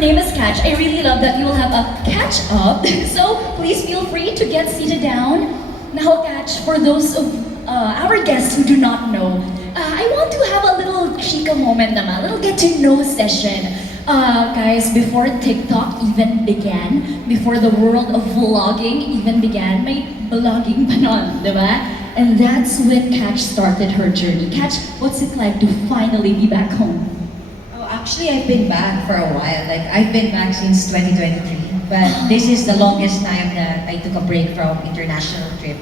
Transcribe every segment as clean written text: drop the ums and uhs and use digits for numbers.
name is Catch, I really love that you will have a catch up. So please feel free to get seated down. Now, Catch, for those of our guests who do not know, I want to have a little chika moment naman, a little get to know session. Guys, before TikTok even began, before the world of vlogging even began, may vlogging pa nun, di ba? And that's when Catch started her journey. Catch, what's it like to finally be back home? Oh, actually, I've been back for a while. Like, I've been back since 2023. But this is the longest time that I took a break from international trip.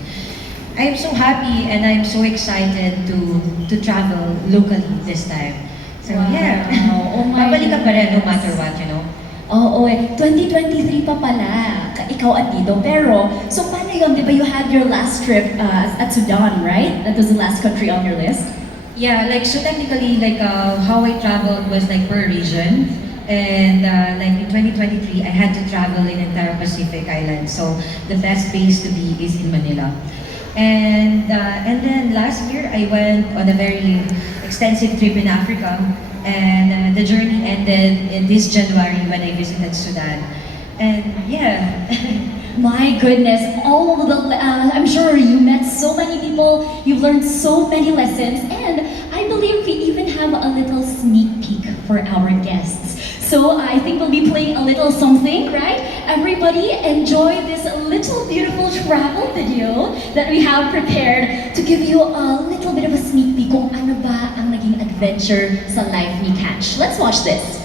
I'm so happy and I'm so excited to travel locally this time. So, Wow. yeah. Oh my Babalikan pa rin no goodness. matter what, you know. Oo, 2023 pa pala, ikaw andito. Pero, so paano yun? Di ba you had your last trip at Sudan, right? That was the last country on your list? Yeah, like, so technically, like, how I traveled was like per region. And like in 2023, I had to travel in entire Pacific Island. So the best place to be is in Manila. And then last year, I went on a very extensive trip in Africa. And the journey ended in this January when I visited Sudan. And yeah. My goodness, all of the, I'm sure you met so many people, you've learned so many lessons, and I believe we even have a little sneak peek for our guests. So I think we'll be playing a little something, right? Everybody enjoy this little beautiful travel video that we have prepared to give you a little bit of a sneak peek kung ano ba ang naging adventure sa life ni Catch. Let's watch this.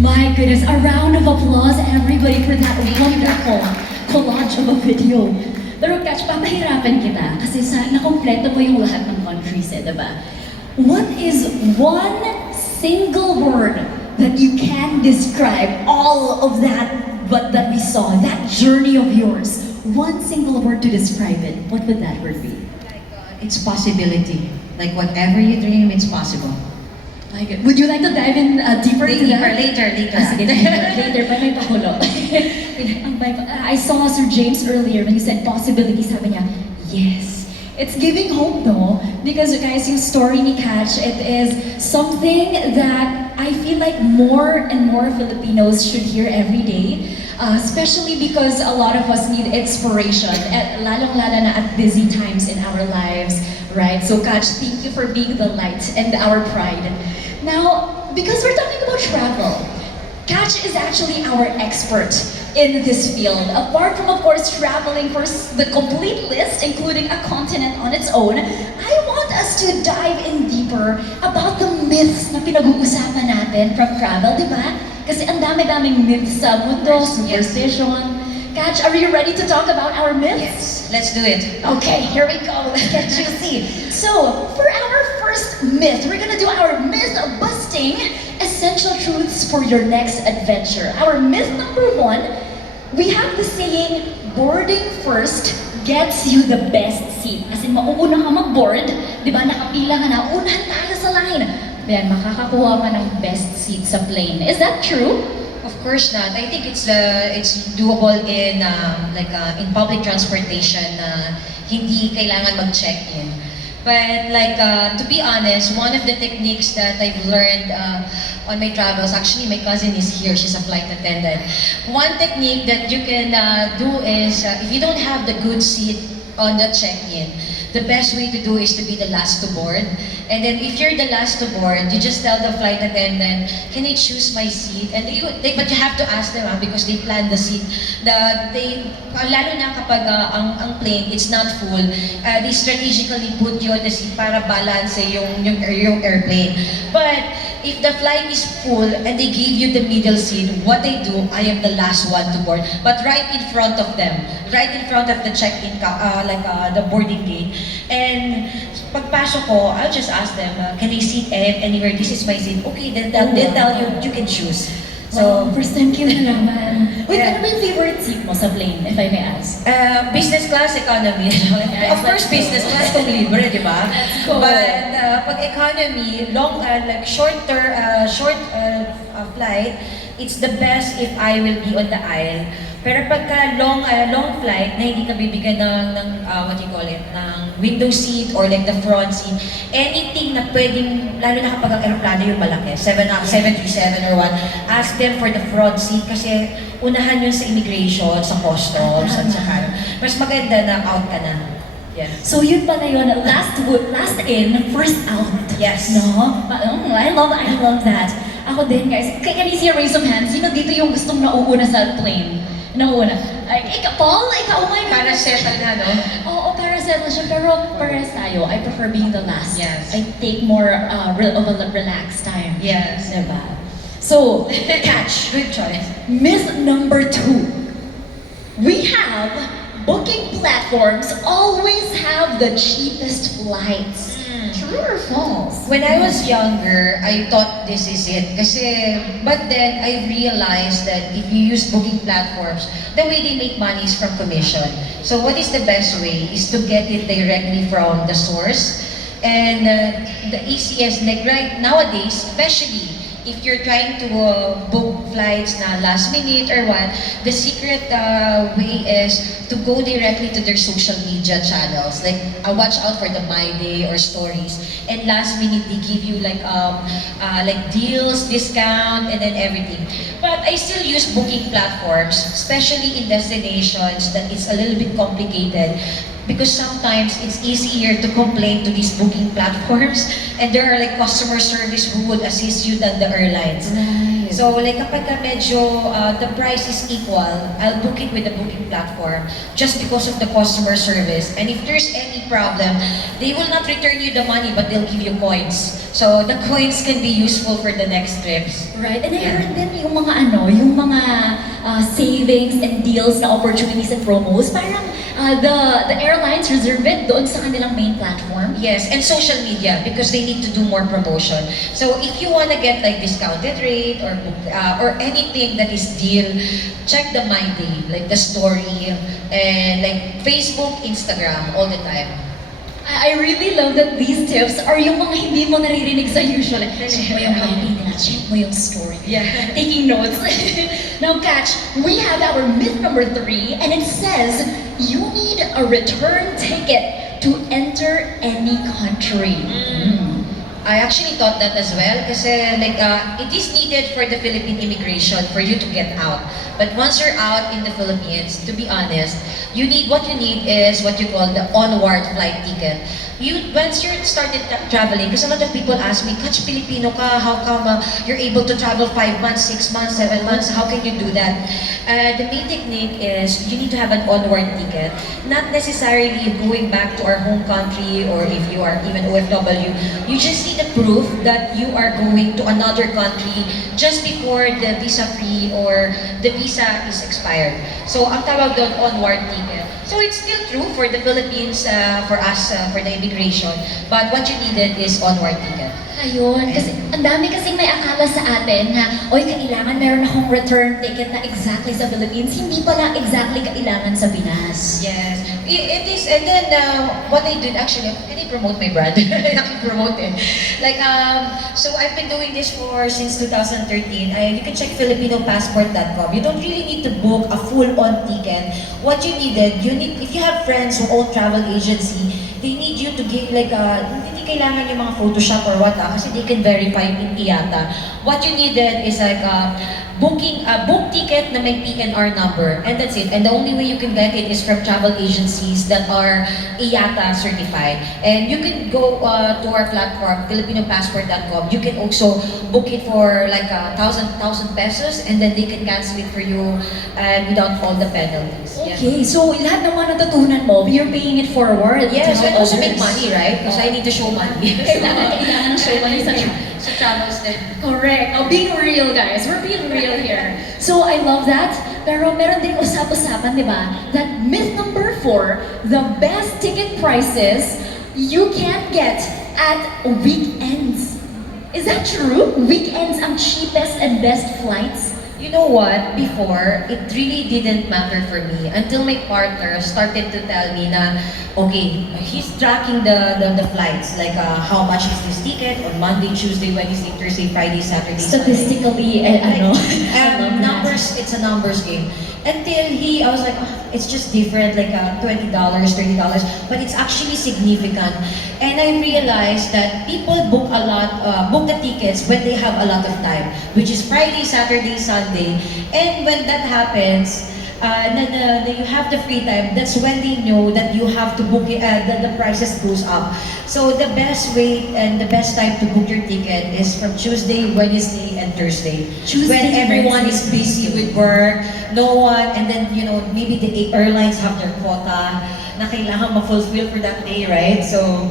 My goodness, a round of applause everybody for that wonderful collage of a video. Pero Catch, papahirapan kita kasi nakompleto mo yung lahat ng countries diba? What is one single word that you can describe all of that that we saw, that journey of yours? One single word to describe it, what would that word be? It's possibility. Like whatever you dream, it's possible. Like, would you like to dive in deeper to that? Later. Sige, later, but may pakulo. I saw Sir James earlier when he said possibility, sabi niya, yes. It's giving hope though, because guys, yung story ni Catch, it is something that I feel like more and more Filipinos should hear every day. Especially because a lot of us need inspiration, lalong-lala na at busy times in our lives, right? So Catch, thank you for being the light and our pride. Now, because we're talking about travel, Catch is actually our expert in this field. Apart from, of course, traveling for the complete list, including a continent on its own, I want us to dive in deeper about the myths na pinag-uusapan natin from travel, di ba? Kasi ang dami-daming myths sa mundo, superstition. Catch, are you ready to talk about our myths? Yes, let's do it. Okay, here we go. Let's get juicy. So, for our first myth, we're gonna do our myth busting essential truths for your next adventure. Our myth number 1, we have the saying, boarding first gets you the best seat. As in, mauuna ka mag-board, di ba, nakapila ka na, unahan tayo sa line. Then, makakakuha ka ng best seat sa plane. Is that true? Of course not. I think it's doable in in public transportation. Hindi kailangan mag-check-in. But to be honest, one of the techniques that I've learned on my travels, actually my cousin is here, she's a flight attendant. One technique that you can do is, if you don't have the good seat on the check-in, the best way to do is to be the last to board. And then if you're the last to board, you just tell the flight attendant, can I choose my seat? And but you have to ask them because they plan the seat. Lalo na kapag ang plane it's not full, they strategically put you on the seat para balance yung airplane. But if the flight is full and they give you the middle seat, what I do, I am the last one to board, but right in front of them, right in front of the check-in, the boarding gate. And pagpasok ko, I'll just ask them, can I sit anywhere? This is my seat. Okay, then they'll tell you can choose. So, first time ko nalaman. Wait, Yeah. ano ba yung favorite seat mo sa plane, if I may ask? Business class, economy. Yes, Of course, business class kung libre, di ba? go. But pag economy, short flight, it's the best if I will be on the aisle. Pero pagka long flight na hindi ka bibigyan ng what you call it, ng window seat or like the front seat, anything na pwedeng, lalo na kapag ang aeroplano yung malaki, 737 or what, ask them for the front seat kasi unahan yun sa immigration, sa customs, at saka mas maganda na out ka na. Yes. So yun pala yun, last in, first out. Yes. No? I love that. Ako din guys, can you see a raise of hands? Sino dito yung gustong nauuna sa plane? Nauuna. Ay, Paul, ikaw may Para settle na, no? Oo, para settle siya. Pero pares tayo. I prefer being the last. Yes. I take more of a relaxed time. Yes. Diba? So, catch. Good choice. Myth number 2. We have booking platforms always have the cheapest flights. True or false? When I was younger, I thought this is it. But then I realized that if you use booking platforms, the way they make money is from commission. So what is the best way is to get it directly from the source. And the easiest, like right nowadays, especially if you're trying to book flights na last minute or what, the secret way is to go directly to their social media channels. Like, watch out for the My Day or stories. And last minute, they give you like deals, discount, and then everything. But I still use booking platforms, especially in destinations that it's a little bit complicated. Because sometimes it's easier to complain to these booking platforms and there are like customer service who would assist you than the airlines. Right. So like kapag medyo the price is equal, I'll book it with the booking platform just because of the customer service. And if there's any problem, they will not return you the money but they'll give you coins. So the coins can be useful for the next trips. Right. And I heard din yung mga savings and deals na opportunities and promos, parang the airlines reserve it doon sa kanilang main platform. Yes, and social media because they need to do more promotion. So if you want to get like discounted rate or anything that is deal, check the My Day, like the story, and like Facebook, Instagram, all the time. I really love that these tips are yung mga hindi mo naririnig sa usual. Check mo yung My Day nila, check mo yung story. Yeah. Taking notes. Now catch, we have our myth number 3 and it says you need a return ticket to enter any country. I actually thought that as well kasi like it is needed for the Philippine immigration for you to get out. But once you're out in the Philippines, to be honest, what you need is what you call the onward flight ticket. Once you started traveling, because a lot of people ask me, Catch, Filipino ka, how come you're able to travel 5 months, 6 months, 7 months, how can you do that? The main technique is you need to have an onward ticket. Not necessarily going back to our home country or if you are even OFW, you just need a proof that you are going to another country just before the visa-free or the visa is expired. So, ang tawag doon, onward ticket. So, it's still true for the Philippines, for us, for the immigration, but what you needed is onward ticket. Ayun, kasi ang dami kasing may akala sa atin na, oy, kailangan meron akong return ticket na exactly sa Philippines, hindi pala exactly kailangan sa Pinas. Yes, it is. And then what I did actually, can I promote my brand? I can promote it. Like so I've been doing this since 2013. You can check filipinopassport.com. You don't really need to book a full-on ticket. What you needed, if you have friends who own travel agency, they need you to give like hindi kailangan yung mga Photoshop or what kasi they can verify in IATA. What you needed is like book ticket na may PNR number, and that's it. And the only way you can get it is from travel agencies that are IATA certified. And you can go to our platform, filipinopassport.com. You can also book it for like 1,000 pesos, and then they can cancel it for you without all the penalties. Yeah. Okay, so lahat ng mga natutunan mo, you're paying it forward. Yes, to and also make others. money, right? Because I need to show money. Kailangan ng show money sa Sa travels din. Correct. Oh, being real, guys. We're being real here. So, I love that. Pero meron din usap-usapan, di ba? That myth number 4, the best ticket prices you can't get at weekends. Is that true? Weekends ang cheapest and best flights? You know what? Before, it really didn't matter for me until my partner started to tell me na, okay, he's tracking the flights, like how much is this ticket on Monday, Tuesday, Wednesday, Thursday, Friday, Saturday, Sunday. Statistically, ano? I love that. Numbers, it's a numbers game. Until I was like, oh, it's just different, like $20, $30, but it's actually significant. And I realized that people book the tickets when they have a lot of time, which is Friday, Saturday, Sunday. And when that happens, you have the free time, that's when they know that you have to book it, that the prices goes up. So the best way and the best time to book your ticket is from Tuesday, Wednesday, and Thursday. When everyone is busy with work, no one, and then, you know, maybe the airlines have their quota na kailangan ma-fulfill for that day, right? So,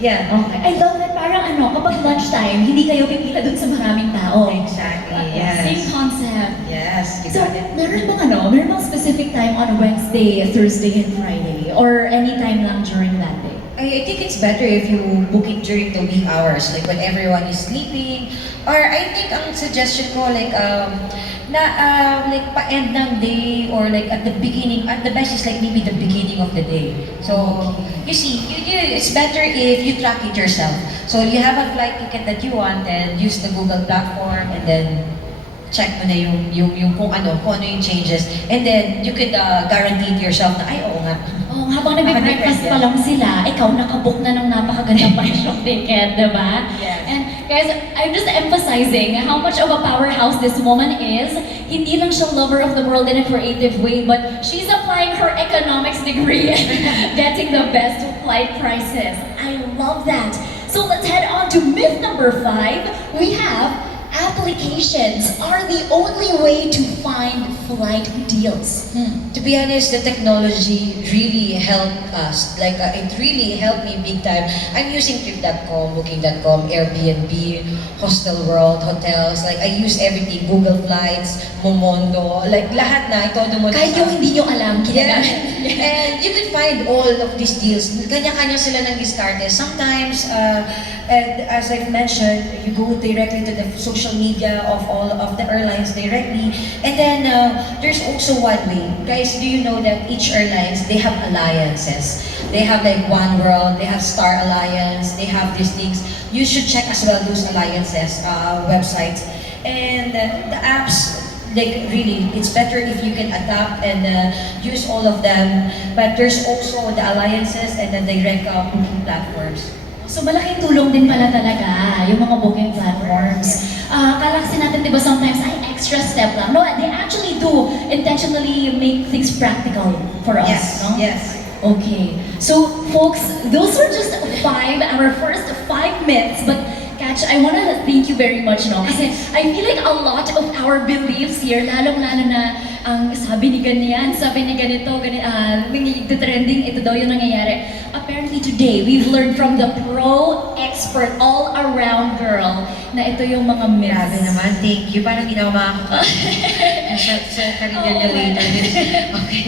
yeah. Okay. I love that parang kapag lunchtime, hindi kayo pipila dun sa maraming tao. Exactly, yes. Same concept. Yes, you So, got it. meron bang specific time on Wednesday, Thursday, and Friday? Or any time lang during that day? I think it's better if you book it during the wee hours, like when everyone is sleeping. Or I think ang suggestion ko, like pa-end ng day, or like at the beginning, at the best is like maybe the beginning of the day. So, you see, it's better if you track it yourself. So, you have a flight ticket that you want, and use the Google platform, and then check mo na yung kung ano yung changes. And then, you could guarantee to yourself na, ay, oo nga. Oh, habang nag-breakfast pa lang sila, ikaw nakabook na ng napakagandang pasyong ticket, di ba? Yes. And guys, I'm just emphasizing how much of a powerhouse this woman is. Hindi lang siya lover of the world in a creative way, but she's applying her economics degree and getting the best flight prices. I love that. So let's head on to myth number 5. We have applications are the only way to find flight deals. To be honest, the technology really helped us. Like, it really helped me big time. I'm using Trip.com, Booking.com, Airbnb, Hostel World, hotels. Like, I use everything. Google Flights, Momondo, like lahat na. Ito mo. Kahit yung hindi nyo alam, Yeah. ginagamit. And you can find all of these deals. Kanya-kanya sila nang diskarte. Sometimes, and as I've mentioned, you go directly to the social media of all of the airlines directly. And then, there's also one way. Guys, do you know that each airlines, they have alliances. They have like One World, they have Star Alliance, they have these things. You should check as well those alliances, websites. And the apps, like really, it's better if you can adapt and use all of them. But there's also the alliances and the direct booking platforms. So malaking tulong din pala talaga yung mga booking platforms. Kala kasi natin, di ba, sometimes ay extra step lang. No, they actually do intentionally make things practical for us, Yes, no? yes. Okay. So, folks, those were just our first 5 myths, but Catch, I want to thank you very much, no? Kasi I feel like a lot of our beliefs here, lalong-lalo na ang sabi ni ganyan, sabi ni ganito, trending, ito daw yung nangyayari. Apparently today, we've learned from the pro-expert, all-around girl, na ito yung mga myths. Grabe naman, thank you. Parang hindi na ako makakapag sa kanina niya later. Okay.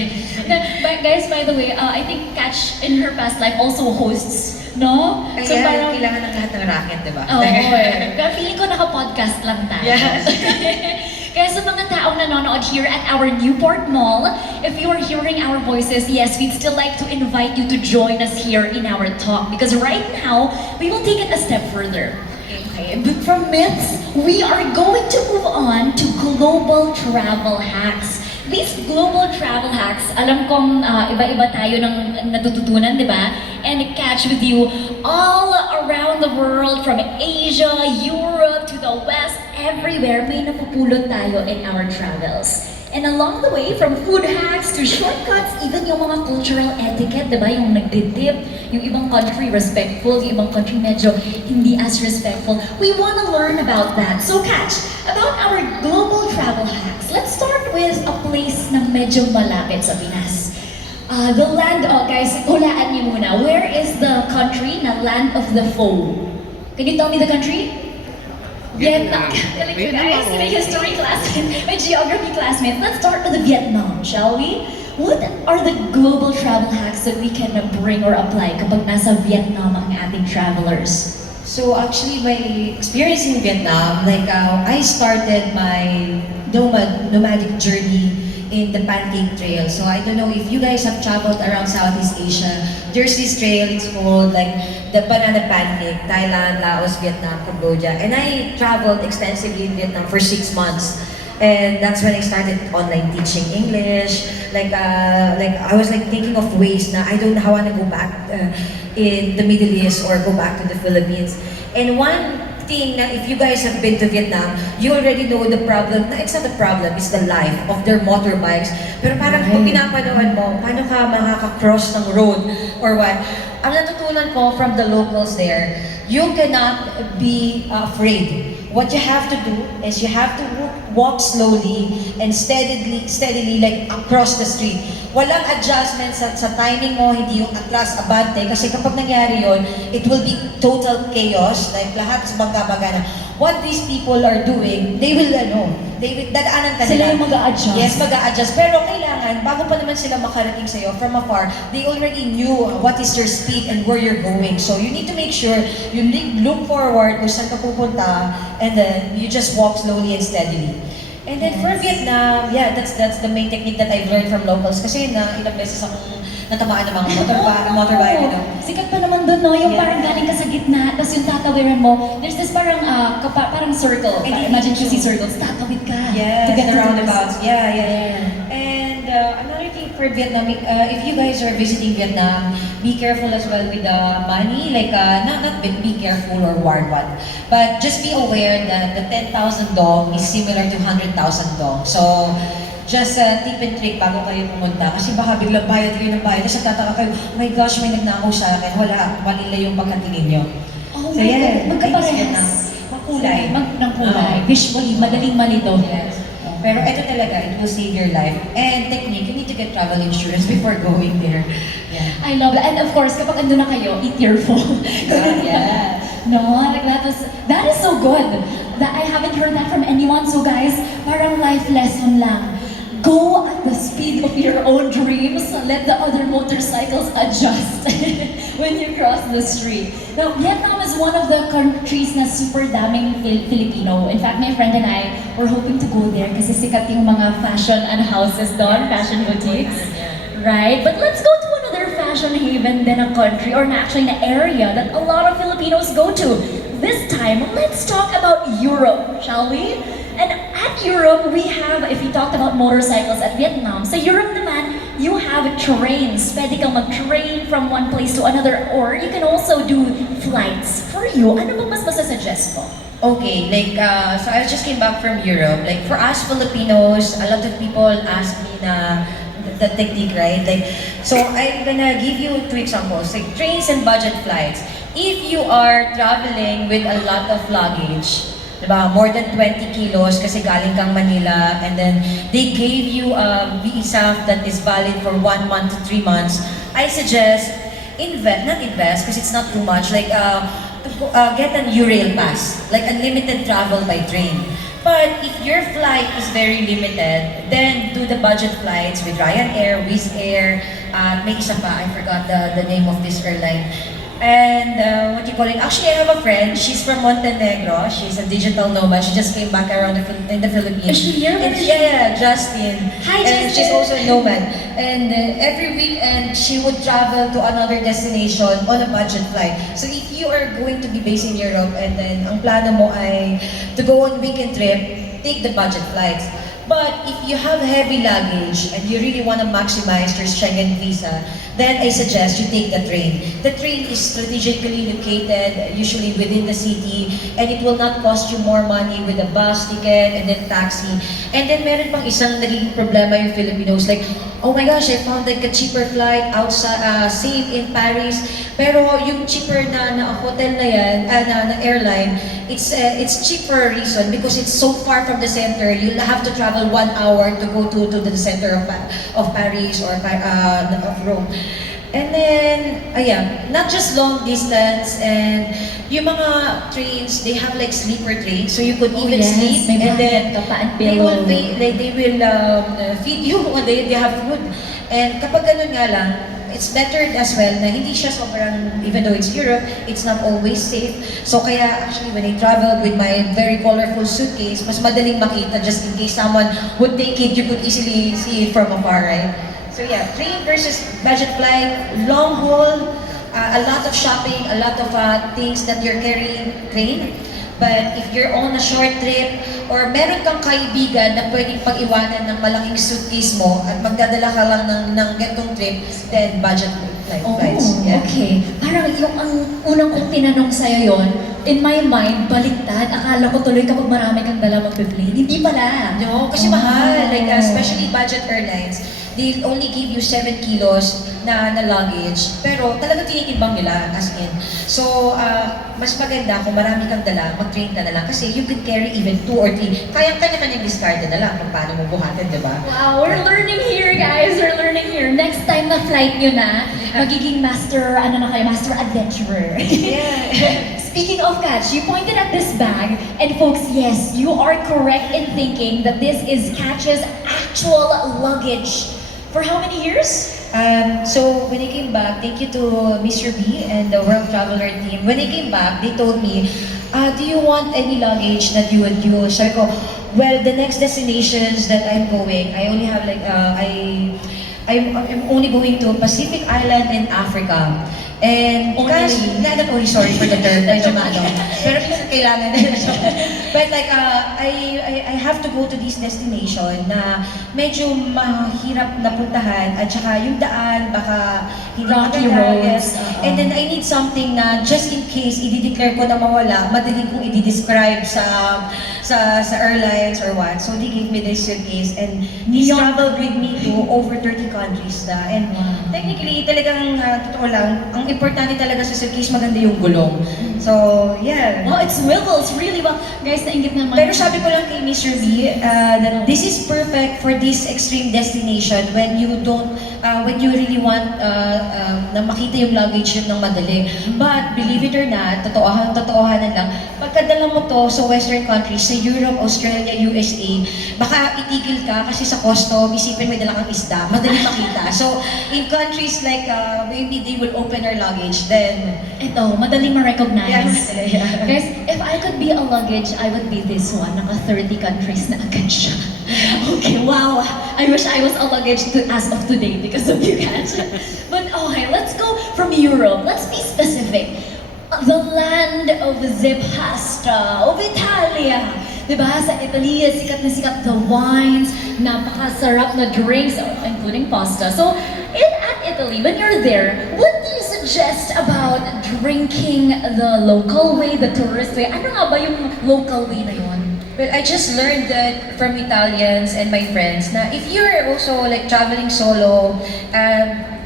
But guys, by the way, I think Catch in her past life also hosts, no? Kaya kailangan ng lahat ng racket, di ba? Oo, Pero feeling ko naka-podcast lang tayo. Yes. Kaya sa mga taong nanonood here at our Newport Mall, if you are hearing our voices, yes, we'd still like to invite you to join us here in our talk, because right now, we will take it a step further. Okay, but from myths, we are going to move on to global travel hacks. These global travel hacks, alam kong iba-iba tayo ng natututunan, di ba? And Catch with you all around the world, from Asia, Europe, to the West, everywhere may napupulot tayo in our travels. And along the way, from food hacks to shortcuts, even yung mga cultural etiquette, diba? Yung nagtitip, yung ibang country respectful, yung ibang country medyo hindi as respectful. We want to learn about that. So Catch, about our global travel hacks, let's start with a place na medyo malapit sa Pinas. The land, guys, hulaan niyo muna. Where is the country na land of the foe? Can you tell me the country? Vietnam. Galing ko, guys. May history class, may geography classmates. Let's start with Vietnam, shall we? What are the global travel hacks that we can bring or apply kapag nasa Vietnam ang ating travelers? So actually, my experience in Vietnam, like I started my nomadic journey in the Pancake Trail. So I don't know if you guys have traveled around Southeast Asia. There's this trail, it's called like the Banana Pancake, Thailand, Laos, Vietnam, Cambodia. And I traveled extensively in Vietnam for 6 months. And that's when I started online teaching English. I was like thinking of ways na I don't know how I want to go back in the Middle East or go back to the Philippines. And one thing na if you guys have been to Vietnam, you already know the problem. Na it's not a problem, it's the life of their motorbikes. Pero parang kung pinapanood mo, paano ka makaka-cross ng road or what? Ang natutunan ko from the locals there, you cannot be afraid. What you have to do is you have to walk slowly and steadily like across the street. Walang adjustment sa timing mo, hindi yung atras abante. Kasi kapag nangyari yon, it will be total chaos. Like lahat sa bangga-bangga na. What these people are doing, they will dadaanan ka Sila nila. yung mag-a-adjust. Yes, mag-a-adjust. Pero kailangan, bago pa naman sila makarating sa'yo from afar, they already knew what is your speed and where you're going. So you need to make sure you look forward kung saan ka pupunta, and then you just walk slowly and steadily. And then for Vietnam, yeah, that's the main technique that I've learned from locals. Kasi ilang beses akong natamaan ng mga motorbike, you know. Sikat pa naman doon, no? Yung Yeah. parang galing ka sa gitna, tapos yung tatawiran mo, there's this parang, parang circle. Imagine you see circles, tatawid ka. Yes, to get the to roundabouts. Yeah. Yeah. And another thing for Vietnam, if you guys are visiting Vietnam, be careful as well with the money. Like, not be careful or war what, but just be aware that the 10,000 dong is similar to 100,000 dong. So, just tip and trick bago kayo pumunta. Kasi baka biglang bayad kayo ng bayad, tapos tataka kayo, oh my gosh, may nagnakaw sa akin. Wala, mali lang yung pagkatingin nyo. Oh So, my yeah, God, magkaparehas. Vietnam. Makulay. Ng kulay. Visually, madaling malito. Yes. Pero ito talaga, it will save your life. And technique, you need to get travel insurance before going there. Yeah. I love it. And of course, kapag andun na kayo, eat your phone. Yeah. No, like that is so good. That I haven't heard that from anyone. So guys, parang life lesson lang. Go at the speed of your own dreams. Let the other motorcycles adjust when you cross the street. Now, Vietnam is one of the countries na super daming Filipino. In fact, my friend and I were hoping to go there kasi sikat yung mga fashion and houses doon, fashion boutiques. Right? But let's go to another fashion haven than a country, or actually an area that a lot of Filipinos go to. This time, let's talk about Europe, shall we? And at Europe, we have, if we talked about motorcycles at Vietnam, sa Europe naman, you have trains. Pwede kang mag-train from one place to another, or you can also do flights. For you, ano ba mas masasuggest mo? Okay, like, so I just came back from Europe. Like, for us Filipinos, a lot of people ask me na the technique, right? Like, so I'm gonna give you 2 examples, like trains and budget flights. If you are traveling with a lot of luggage, diba, more than 20 kilos kasi galing kang Manila, and then they gave you a visa that is valid for 1 month to 3 months, I suggest not invest because it's not too much, like get an Eurail pass, like unlimited travel by train. But if your flight is very limited, then do the budget flights with Ryanair, Wizz Air, may isa pa, I forgot the name of this airline. And what you call it? Actually, I have a friend. She's from Montenegro. She's a digital nomad. She just came back around in the Philippines. Is she here? And yeah, Justin. Hi, And Justin. she's also a nomad. And every weekend, she would travel to another destination on a budget flight. So if you are going to be based in Europe and then ang plano mo ay to go on weekend trip, take the budget flights. But if you have heavy luggage and you really want to maximize your Schengen visa, then I suggest you take the train. The train is strategically located, usually within the city, and it will not cost you more money with a bus ticket and then taxi. And then meron pang isang naging problema yung Filipinos, like, oh my gosh, I found like a cheaper flight outside, safe in Paris. Pero yung cheaper na hotel na yan, na airline, it's cheap for a reason because it's so far from the center. You'll have to travel 1 hour to go to the center of Paris or of Rome. And then, not just long distance, and yung mga trains, they have like sleeper trains, so you could even sleep, may and then blanket ka pa and they will pillow. they will feed you, they have food. And kapag ganun nga lang, it's better as well na hindi siya sobrang, even though it's Europe, it's not always safe. So kaya actually when I traveled with my very colorful suitcase, mas madaling makita just in case someone would take it, you could easily see it from afar, right? So yeah, train versus budget flight, long haul, a lot of shopping, a lot of things that you're carrying, train. But if you're on a short trip, or meron kang kaibigan na pwedeng pag-iwanan ng malaking suitcase mo at magdadala ka lang ng gantong trip, then budget flights. Yeah. Okay. Parang yung ang unang kong tinanong sa'yo yon, in my mind, baliktad. Akala ko tuloy kapag marami kang dala magpe-plane. Hindi pala. No, kasi mahal. Like, especially budget airlines, they only give you 7 kilos na luggage. Pero talaga tinitimbang nila, as in. So, mas maganda kung marami kang dala, mag-train ka na lang. Kasi you can carry even 2 or 3. Kaya kanya-kanyang discard na lang kung paano mo buhatin, di ba? Wow, we're learning here, guys. We're learning here. Next time na flight nyo na, magiging master adventurer. Yeah. Speaking of Catch, you pointed at this bag, and folks, yes, you are correct in thinking that this is Catch's actual luggage. For how many years? So when I came back, thank you to Mr. B and the World Traveler team. When I came back, they told me, do you want any luggage that you would use? So I go, well, the next destinations that I'm going, I only have like, I'm only going to Pacific Island and Africa. And not only, sorry for the term, medyo maano. Pero minsan kailangan din. But like, I have to go to this destination na medyo mahirap na puntahan at saka yung daan, baka hindi Rocky maganda, roads. yes. And then I need something na just in case i-declare ko na mawala, madali kong i-describe sa airlines or what. So they gave me this suitcase and this traveled with me to over 30 countries na. And technically, talagang totoo lang, ang importante talaga sa suitcase, maganda yung gulong. So, yeah. Well, it swivels really well. Guys, nainggit naman. Pero sabi ko lang kay Mr. B, that this is perfect for this extreme destination when you don't, when you really want na makita yung luggage yun ng madali. But, believe it or not, totohanan lang, pagkadala mo to sa Western countries, sa Europe, Australia, USA, baka itigil ka kasi sa custom, isipin may dala kang isda, madali makita. So, in countries like, maybe they will open our luggage, then, ito, madaling ma-recognize. yes. Yeah. Guys, if I could be a luggage, I would be this one. Naka 30 countries na agad siya. Okay, wow. I wish I was a luggage as of today because of you guys. But okay, let's go from Europe. Let's be specific. The land of zip pasta, of Italia. Diba? Sa Italy, sikat na sikat the wines, napakasarap na drinks, including pasta. So, at Italy, when you're there, what do you suggest about drinking the local way, the tourist way? Ano nga ba yung local way na yun? Well, I just learned that from Italians and my friends na if you're also like traveling solo,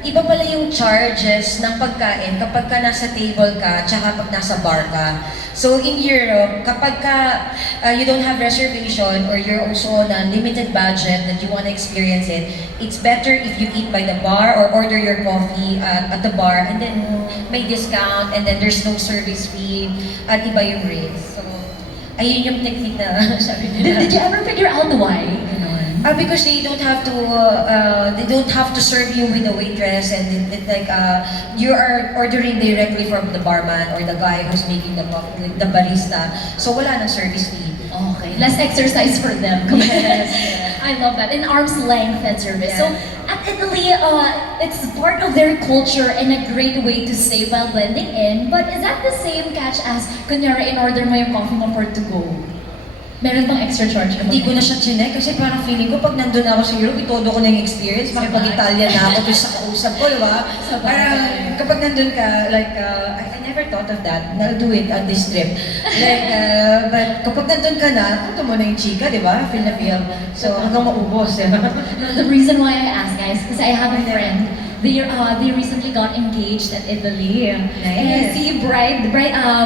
iba pala yung charges ng pagkain kapag ka nasa table ka tsaka pag nasa bar ka. So in Europe, kapag ka you don't have reservation or you're also on a limited budget that you want to experience it, it's better if you eat by the bar or order your coffee at the bar and then may discount and then there's no service fee at iba yung rates. So, ayun yung technique na sabi nila. Did you ever figure out why? Because they don't have to serve you with a waitress and like you are ordering directly from the barman or the guy who's making the coffee, like the barista. So wala nang service fee. Okay, less exercise for them. Yes. I love that. An arm's length and service. Yeah. So at Italy, it's part of their culture and a great way to save while blending in. But is that the same catch as kunyari in order mo yung coffee mo for to go? Meron pang extra charge ka ba? Hindi ko na siya chinek kasi parang feeling ko pag nandun ako sa Europe, itodo ko na yung experience. Makipag-Italian na ako doon sa kausap ko, di ba? Sabagay. Parang kapag nandun ka, like, I never thought of that. I'll do it on this trip. Like, but kapag nandun ka na, punta mo na yung chika, di ba? Feel na feel. So, hanggang maubos, di ba? The reason why I asked, guys, kasi I have a friend. They recently got engaged at Italy. Nice. Si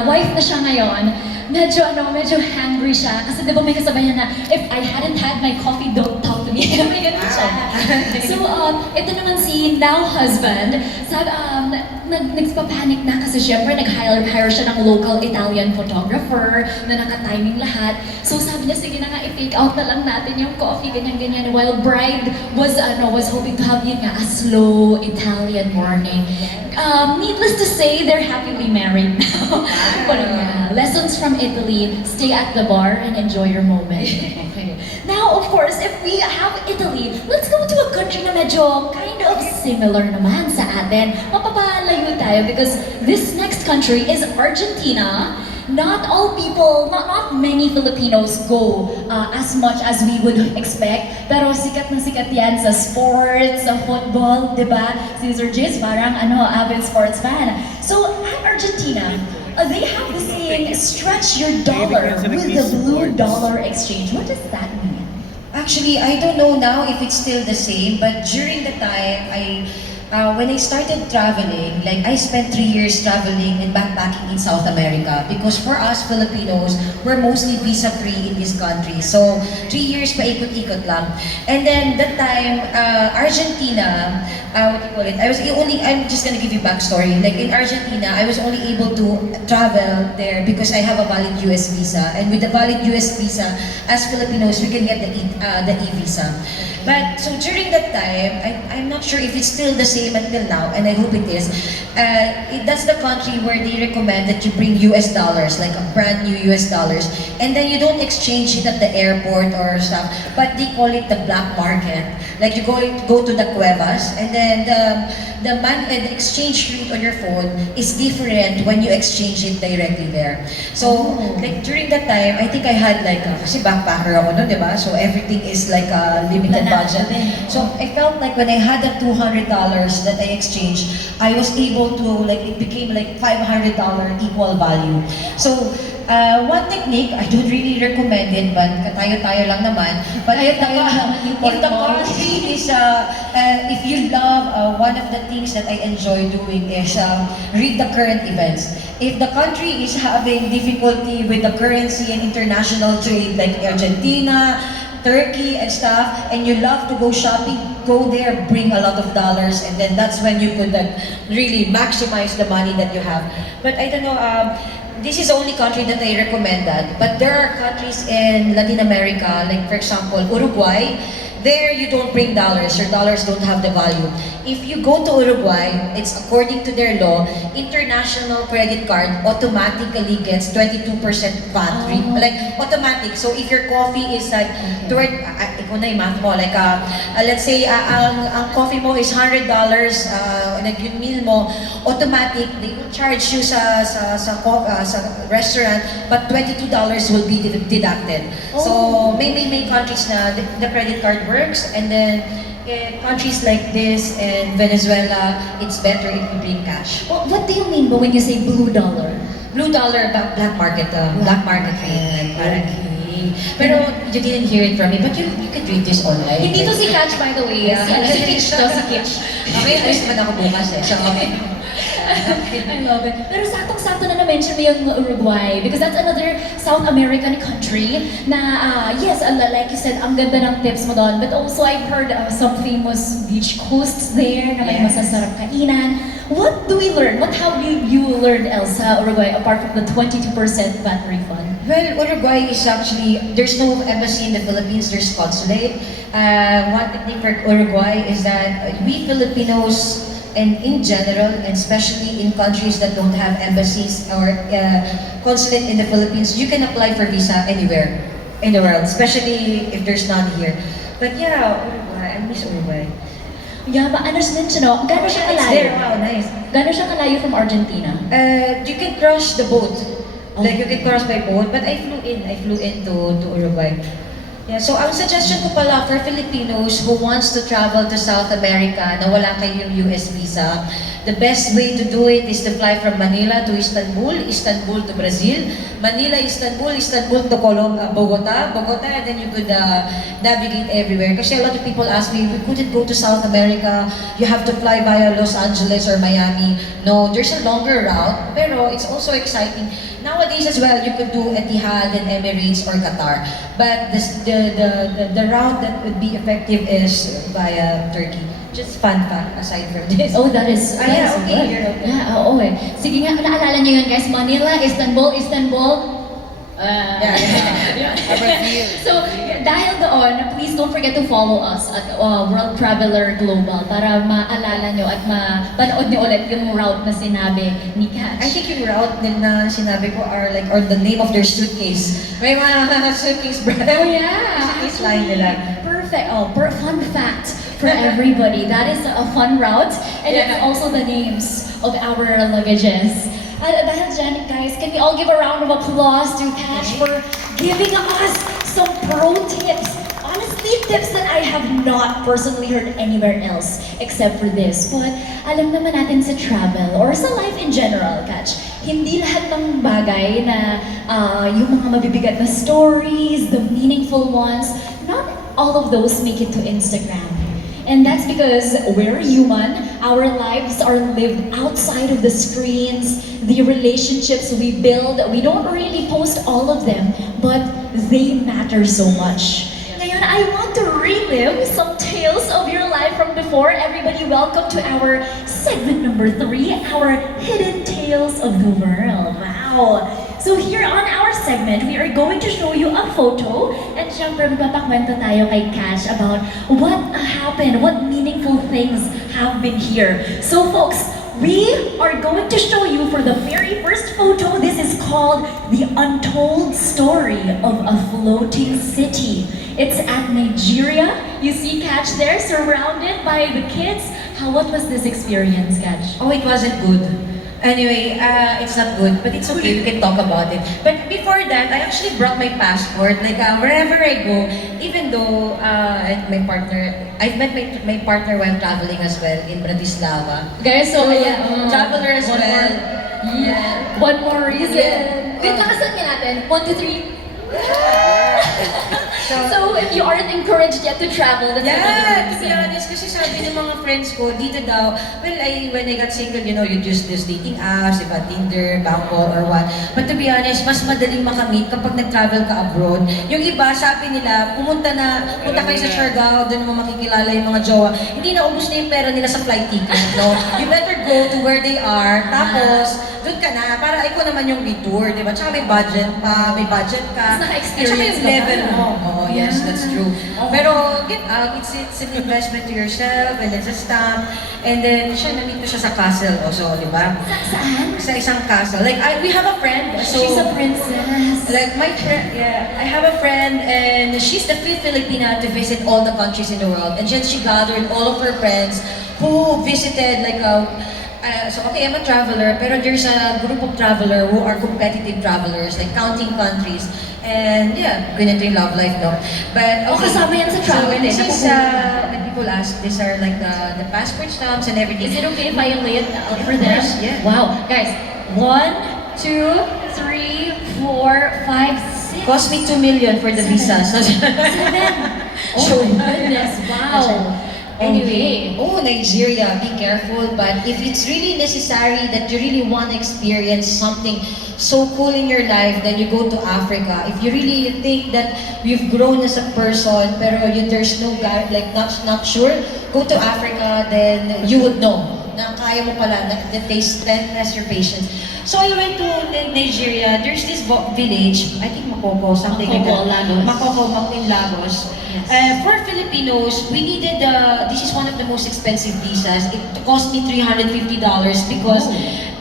wife na siya ngayon. Medyo hangry siya. Kasi di ba may kasabayan na, if I hadn't had my coffee, don't talk to me. May ganun siya. So, ito naman si now husband, nagpa-panic na kasi syempre nag-hire siya ng local Italian photographer na naka-timing lahat. So sabi niya, sige na nga, i-fake out na lang natin yung coffee, ganyan-ganyan. While bride was hoping to have yun nga, a slow Italian morning. Needless to say, they're happily married now. But yeah, lessons from Italy, stay at the bar and enjoy your moment. Okay. Now, of course, if we have Italy, let's go to a country na medyo kind of similar naman sa atin. Mapapalayo tayo because this next country is Argentina. Not all people, not many Filipinos go as much as we would expect. Pero sikat na sikat yan sa sports, sa football, di ba? Si Sir Jace, parang avid sports fan. So, at Argentina, they have the saying, stretch your dollar with the blue dollar exchange. What does that mean? Actually, I don't know now if it's still the same, but during the time, when I started traveling, like I spent 3 years traveling and backpacking in South America because for us Filipinos, we're mostly visa-free in this country. So, 3 years paikot-ikot lang. And then that time, Argentina, what do you call it? I'm just gonna give you backstory. Like in Argentina, I was only able to travel there because I have a valid US visa. And with the valid US visa, as Filipinos, we can get the e-visa. But so during that time, I'm not sure if it's still the same until now, and I hope it is. That's the country where they recommend that you bring US dollars, like a brand new US dollars, and then you don't exchange it at the airport or stuff, but they call it the black market. Like you go to the cuevas, and then the exchange rate on your phone is different when you exchange it directly there. So like during that time, I think I had like kasi backpacker ako noon, di ba? So everything is like a limited budget. So I felt like when I had the $200 that I exchanged, I was able to like it became like $500 equal value. So one technique, I don't really recommend it, but tayo-tayo lang naman. But if the country is, if you love, one of the things that I enjoy doing is read the current events. If the country is having difficulty with the currency and international trade, like Argentina, Turkey and stuff, and you love to go shopping, go there, bring a lot of dollars, and then that's when you could really maximize the money that you have. But I don't know, this is the only country that I recommend that. But there are countries in Latin America, like for example, Uruguay. There you don't bring dollars, your dollars don't have the value. If you go to Uruguay, it's according to their law, international credit card automatically gets 22% VAT. Like automatic. So if your coffee is like, ikaw na yung math mo, like let's say ang coffee mo is $100, like yung meal mo, automatic, they will charge you sa restaurant, but $22 will be deducted. So may countries na the credit card works, and then countries like this and Venezuela, it's better if you bring cash. What do you mean when you say blue dollar? Blue dollar, black market rate. Like, parang, pero you didn't hear it from me, but you could read this online. Hindi to si Catch, by the way. Si Kitch to, si Kitch. Okay, alis naman ako bukas eh. So, okay. I love it. Pero saktong-sakto na na-mention mo yung Uruguay because that's another South American country na, yes, like you said, ang ganda ng tips mo doon. But also, I've heard some famous beach coasts there na may masasarap kainan. What do we learn? What have you learned else sa Uruguay apart from the 22% VAT refund? Well, Uruguay is actually, there's no embassy in the Philippines, there's consulate. One technique for Uruguay is that we Filipinos, and in general, and especially in countries that don't have embassies or consulate in the Philippines, you can apply for visa anywhere in the world, especially if there's none here. But yeah, Uruguay, I miss Uruguay. Yeah, but understand siya, no? Gano'n siya It's kalayo? there, wow, nice. Gano'n siya kalayo from Argentina? You can cross the boat. Like you can cross by boat, but I flew into to Uruguay. Yeah, so ang suggestion ko pala for Filipinos who wants to travel to South America na wala kayong US visa, the best way to do it is to fly from Manila to Istanbul, Istanbul to Brazil, Manila, Istanbul, Istanbul to Bogota, Bogota, and then you could navigate everywhere. Kasi a lot of people ask me, we couldn't go to South America, you have to fly via Los Angeles or Miami. No, there's a longer route, pero it's also exciting. Nowadays as well, you could do Etihad and Emirates or Qatar. But the route that would be effective is via Turkey. Just fun fact aside from this. Oh, that is yeah, okay, good. you're okay. Yeah, oo eh. Sige nga, naalala niyo yun guys, Manila, Istanbul. Yeah. So, dahil doon, please don't forget to follow us at World Traveler Global para maalala nyo at mapanood nyo ulit yung route na sinabi ni Catch. I think yung route din na sinabi ko are like, or the name of their suitcase. May mga suitcase brand. Oh yeah! Suitcase line nila. Perfect. Oh, fun fact for everybody. That is a fun route. And Yeah. it's also the names of our luggages. Dahil dyan, guys, can we all give a round of applause to Catch for giving us some pro tips? Honestly, tips that I have not personally heard anywhere else except for this. But alam naman natin sa travel or sa life in general, Catch, hindi lahat ng bagay na yung mga mabibigat na stories, the meaningful ones, not all of those make it to Instagram. And that's because we're human, our lives are lived outside of the screens, the relationships we build, we don't really post all of them, but they matter so much. Ngayon, I want to relive some tales of your life from before. Everybody, welcome to our segment number 3, our Hidden Tales of the World. Wow! So here on our segment, we are going to show you a photo and syempre magpapakwento tayo kay Catch about what happened, what meaningful things have been here. So folks, we are going to show you for the very first photo, this is called The Untold Story of a Floating City. It's at Nigeria. You see Catch there surrounded by the kids. What was this experience, Catch? Oh, it wasn't good. Anyway, it's not good, but it's okay, we can talk about it. But before that, I actually brought my passport. Like, wherever I go, even though my partner, I've met my partner while traveling as well in Bratislava. Guys, so Yeah, traveler as one well. more- Yeah. One more reason. Yeah. Wait, nakasan nga natin. 1, 2, 3. So, if you aren't encouraged yet to travel, that's Yeah, another to be reason. honest, kasi sabi ng mga friends ko, dito daw, well, when I got single, you know, you use these dating apps, diba, Tinder, Bumble, or what. But to be honest, mas madaling makamit kapag nag-travel ka abroad. Yung iba, sabi nila, punta kayo sa Siargao, doon mo makikilala yung mga jowa. Hindi na ubus na yung pera nila sa flight ticket, no? You better go to where they are, tapos, doon ka na, para ikaw naman yung detour, di ba? Tsaka may budget ka. Mas naka-experience At saka yung ka level pa. mo. Oh, yes, Yeah. that's true. Oh. Pero, it's an investment to yourself, and it's a stamp. And then, na-meet ko siya sa castle also, di ba? Saan? Sa isang castle. Like, we have a friend, so... She's a princess. Like my friend, yeah, I have a friend and she's the fifth Filipina to visit all the countries in the world. And then she gathered all of her friends who visited like so okay, I'm a traveler, pero there's a group of traveler who are competitive travelers, like counting countries. And yeah, ganito yung love life, no? But Oh, kasama yan sa travel so, din. this is, when people ask, these are like the passport stamps and everything. Is it okay if I lay it out for Of them? course, yeah. Wow, guys. 1, 2, 3, 4, 5, 6. Cost me 2 million for the visa. So, 7. Oh Sure. my goodness, wow. Anyway, oh Nigeria, be careful. But if it's really necessary that you really want to experience something so cool in your life, then you go to Africa. If you really think that you've grown as a person, pero there's no guy, like not sure, go to Africa. Then you would know na kaya mo pala, that they test your patience. So I went to Nigeria. There's this village, I think Makoko, something Makoko, like that. Lagos. Makoko, in Lagos. Yes. For Filipinos, we needed this is one of the most expensive visas. It cost me $350 because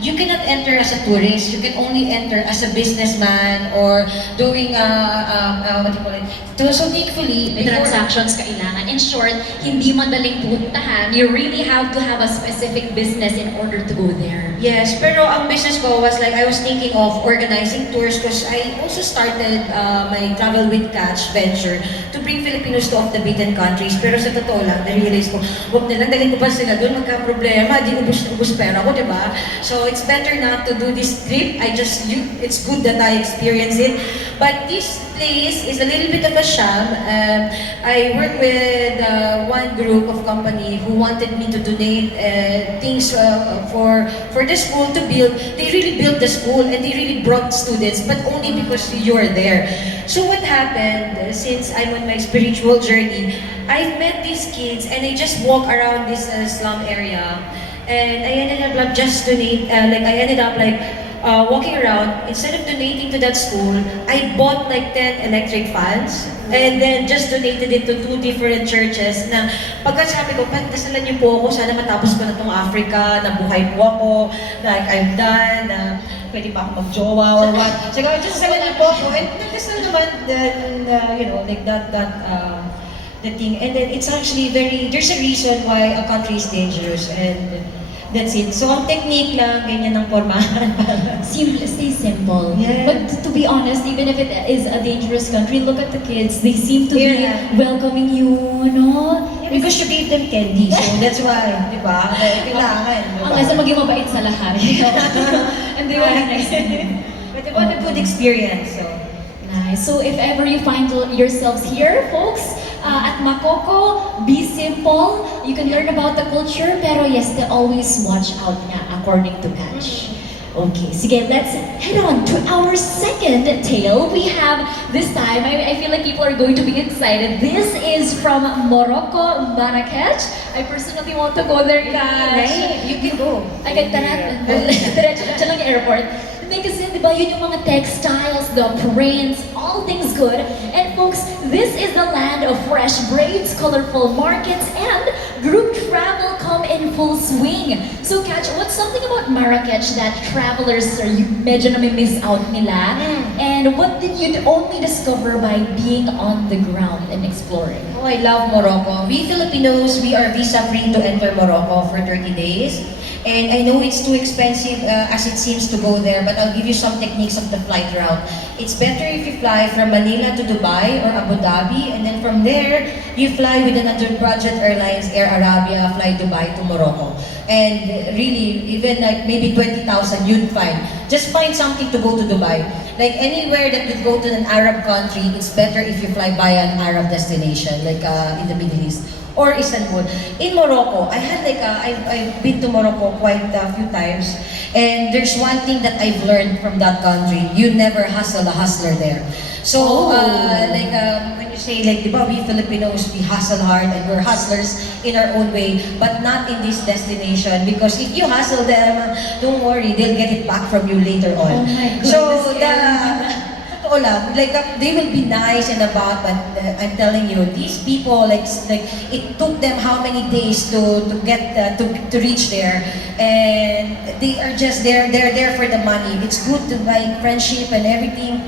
you cannot enter as a tourist. You can only enter as a businessman or doing what do you call it? So thankfully, May transactions kailangan. In short, hindi madaling puntahan. You really have to have a specific business in order to go there. Yes, pero ang business ko was like, I was thinking of organizing tours because I also started my Travel with Catch venture to bring Filipinos to off the beaten countries. Pero sa totoo lang, na-realize ko, huwag na lang, dalhin ko pa sila doon, magka-problema, di ubus pera ko, di ba? So it's better not to do this trip. It's good that I experience it. But this place is a little bit of a sham. I work with one group of company who wanted me to donate things for the school to build. They really built the school and they really brought students, but only because you're there. So what happened, since I'm on my spiritual journey, I've met these kids and I just walk around this slum area and I ended up like just donate, walking around, instead of donating to that school, I bought like 10 electric fans and then just donated it to 2 different churches na pagkasabi ko, pagdasalan niyo po ako, sana matapos ko na itong Africa, nabuhay po ako, like I'm done, pwede pa ako mag-jowa or what. So, just salan niyo po ako, and nagdasal naman, then, like that the thing. And then it's actually there's a reason why a country is dangerous and that's it. So, ang technique lang, ganyan ang formahan. Simple, stay simple. Yeah. But to be honest, even if it is a dangerous country, look at the kids. They seem to Yeah. be welcoming you, no? Because you gave them candy, so that's why, di ba? Kailangan, di ba? Ang nasa maging mabait sa lahat. And they will be nice to you. But it was a good experience, so. Nice. So if ever you find yourselves here, folks, at Makoko, be simple. You can learn about the culture, pero yes, they always watch out na according to Catch. Okay, sige, let's head on to our second tale. We have this time, I feel like people are going to be excited. This is from Morocco, Marrakech. I personally want to go there, guys. Right, you can go. I can diretso lang yung airport. Hindi kasi, di ba, yun yung mga textiles, the prints, all things good. And folks, this is the land of fresh braids, colorful markets, and group travel come in full swing. So, Catch, what's something about Marrakech that travelers are medyo nami-miss out nila? And what did you only discover by being on the ground and exploring? Oh, I love Morocco. We Filipinos, we are visa-free to enter Morocco for 30 days. And I know it's too expensive as it seems to go there, but I'll give you some techniques of the flight route. It's better if you fly from Manila to Dubai or Abu Dhabi, and then from there, you fly with another budget airlines, Air Arabia, fly Dubai to Morocco. And really, even like maybe 20,000, you'd find. Just find something to go to Dubai. Like anywhere that you go to an Arab country, it's better if you fly by an Arab destination, like in the Middle East. Or Istanbul. In Morocco, I've been to Morocco quite a few times, and there's one thing that I've learned from that country: you never hustle a hustler there. So, when you say, like, di ba, we Filipinos, we hustle hard and we're hustlers in our own way, but not in this destination, because if you hustle them, don't worry, they'll get it back from you later on. Oh my goodness, So, totoo lang, like they will be nice and about, but I'm telling you, these people like it took them how many days to get to reach there, and they are just they're there for the money. It's good to buy friendship and everything.